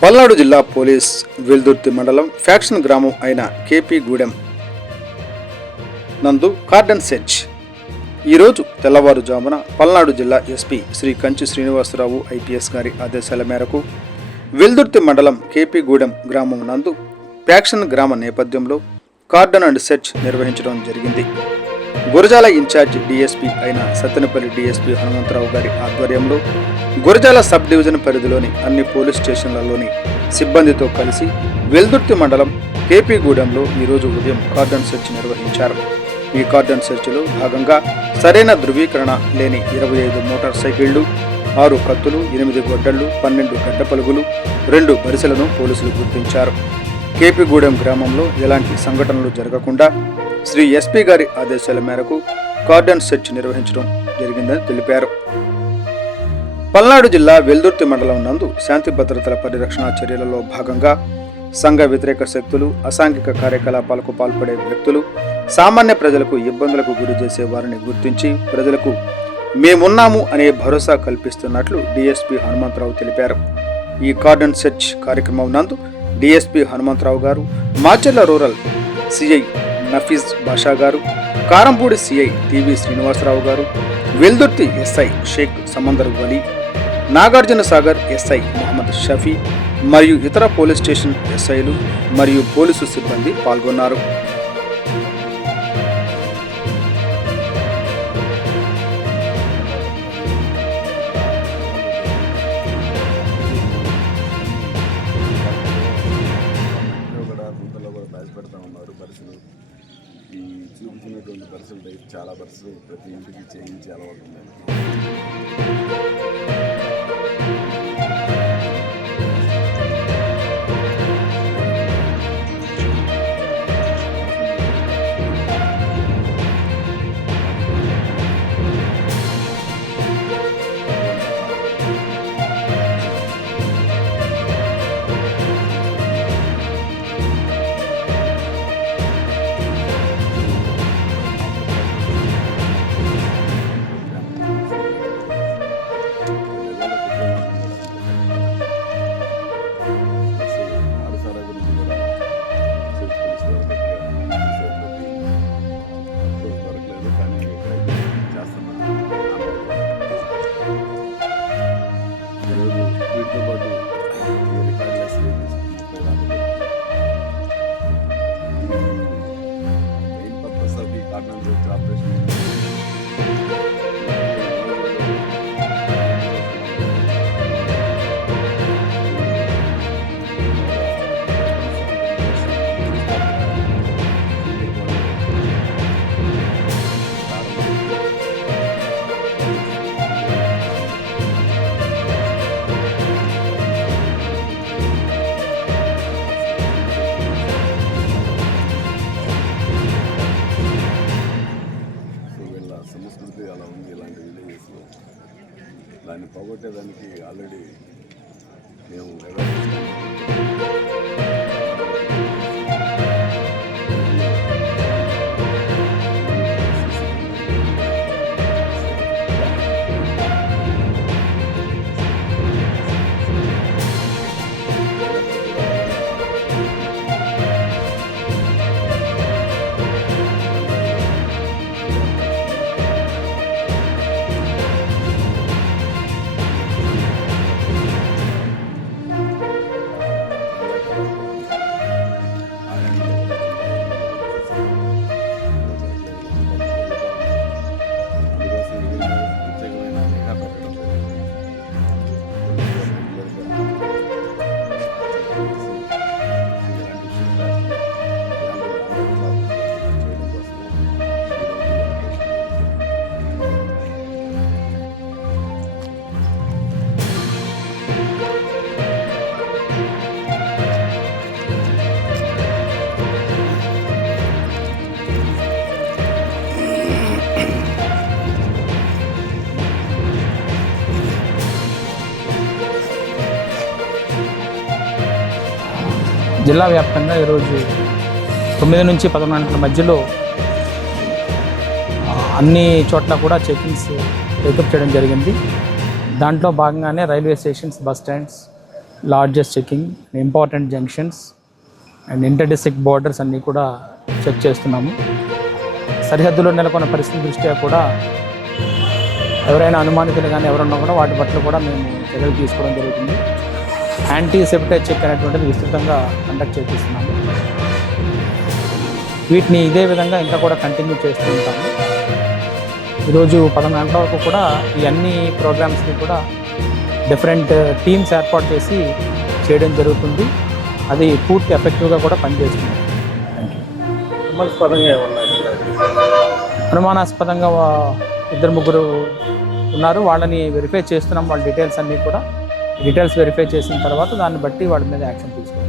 పల్నాడు జిల్లా పోలీస్ వెల్దుర్తి మండలం ఫ్యాక్షన్ గ్రామం అయిన కేపీ గూడెం నందు కార్డన్ సెర్చ్ ఈరోజు తెల్లవారుజామున పల్నాడు జిల్లా ఎస్పీ శ్రీ కంచి శ్రీనివాసరావు ఐపీఎస్ గారి ఆదేశాల మేరకు వెల్దుర్తి మండలం కేపీ గూడెం గ్రామం నందు ఫ్యాక్షన్ గ్రామ నేపథ్యంలో కార్డన్ అండ్ సెర్చ్ నిర్వహించడం జరిగింది. గురజాల ఇన్ఛార్జ్ డీఎస్పీ అయిన సత్తెనపల్లి డీఎస్పీ హనుమంతరావు గారి ఆధ్వర్యంలో గురజాల సబ్ డివిజన్ పరిధిలోని అన్ని పోలీస్ స్టేషన్లలోని సిబ్బందితో కలిసి వెల్దుర్తి మండలం కేపీ గూడెంలో ఈరోజు ఉదయం కార్డన్ సెర్చ్ నిర్వహించారు. ఈ కార్డన్ సెర్చ్లో భాగంగా సరైన ధృవీకరణ లేని 25 మోటార్ సైకిళ్లు, 6 కత్తులు, 8 గొడ్డళ్లు, 12 గడ్డ పలుగులు, 2 బరిసెలను పోలీసులు గుర్తించారు. కేపీ గూడెం గ్రామంలో ఎలాంటి సంఘటనలు జరగకుండా శ్రీ ఎస్పీ గారి ఆదేశాల మేరకు కార్డన్ సెర్చ్ నిర్వహించడం జరిగిందని తెలిపారు. పల్నాడు జిల్లా వెల్దుర్తి మండలం నందు శాంతి భద్రతల పరిరక్షణ చర్యలలో భాగంగా సంఘ వ్యతిరేక శక్తులు, అసాంఘిక కార్యకలాపాలకు పాల్పడే వ్యక్తులు, సామాన్య ప్రజలకు ఇబ్బందులకు గురి చేసే వారిని గుర్తించి ప్రజలకు మేమున్నాము అనే భరోసా కల్పిస్తున్నట్లు డీఎస్పీ హనుమంతరావు తెలిపారు. ఈ కార్డన్ సెర్చ్ కార్యక్రమం నందు డీఎస్పీ హనుమంతరావు గారు, మాచర్ల రూరల్ సిఐ నఫీజ్ బాషా గారు, కారంపూడి సిఐ టీవీ శ్రీనివాసరావు గారు, వెల్దుర్తి ఎస్ఐ షేక్ సమందర్ వలీ, నాగార్జున సాగర్ ఎస్ఐ మొహమ్మద్ షఫీ మరియు ఇతర పోలీస్ స్టేషన్ ఎస్ఐలు మరియు పోలీసు సిబ్బంది పాల్గొన్నారు. ఈ చూపించినటువంటి పరిస్థితులు టైప్ చాలా పరిస్థితులు ప్రతి ఇంటికి చేయించి అలవాటు ఉన్నాయి. సంస్కృతి అలా ఉంది. ఇలాంటి విలేజెస్లో దాన్ని పోగొట్టేదానికి ఆల్రెడీ మేము జిల్లా వ్యాప్తంగా ఈరోజు 9 నుంచి 11 గంటల మధ్యలో అన్ని చోట్ల కూడా చెకింగ్స్ టేకప్ చేయడం జరిగింది. దాంట్లో భాగంగానే railway stations, bus stands, lodges checking, important junctions and inter district borders అన్నీ కూడా చెక్ చేస్తున్నాము. సరిహద్దులో నెలకొన్న పరిస్థితి దృష్ట్యా కూడా ఎవరైనా అనుమానితులు కానీ ఎవరున్నా కూడా వాటి పట్ల కూడా మేము చర్యలు తీసుకోవడం జరుగుతుంది. యాంటీ సెప్టైజ్ చెక్ అనేటువంటిది విస్తృతంగా కండక్ట్ చేపిస్తున్నాము. వీటిని ఇదే విధంగా ఇంకా కూడా కంటిన్యూ చేస్తూ ఉంటాము. ఈరోజు 11 గంటల వరకు కూడా ఈ అన్ని ప్రోగ్రామ్స్ని కూడా డిఫరెంట్ టీమ్స్ ఏర్పాటు చేసి చేయడం జరుగుతుంది. అది పూర్తి ఎఫెక్టివ్గా కూడా పనిచేస్తుంది. అనుమానాస్పదంగా 2-3 ఉన్నారు. వాళ్ళని వెరిఫై చేస్తున్నాం. వాళ్ళ డీటెయిల్స్ అన్నీ కూడా వెరిఫై చేసిన తర్వాత దాన్ని బట్టి వాళ్ళ మీద యాక్షన్ తీసుకుంటాం.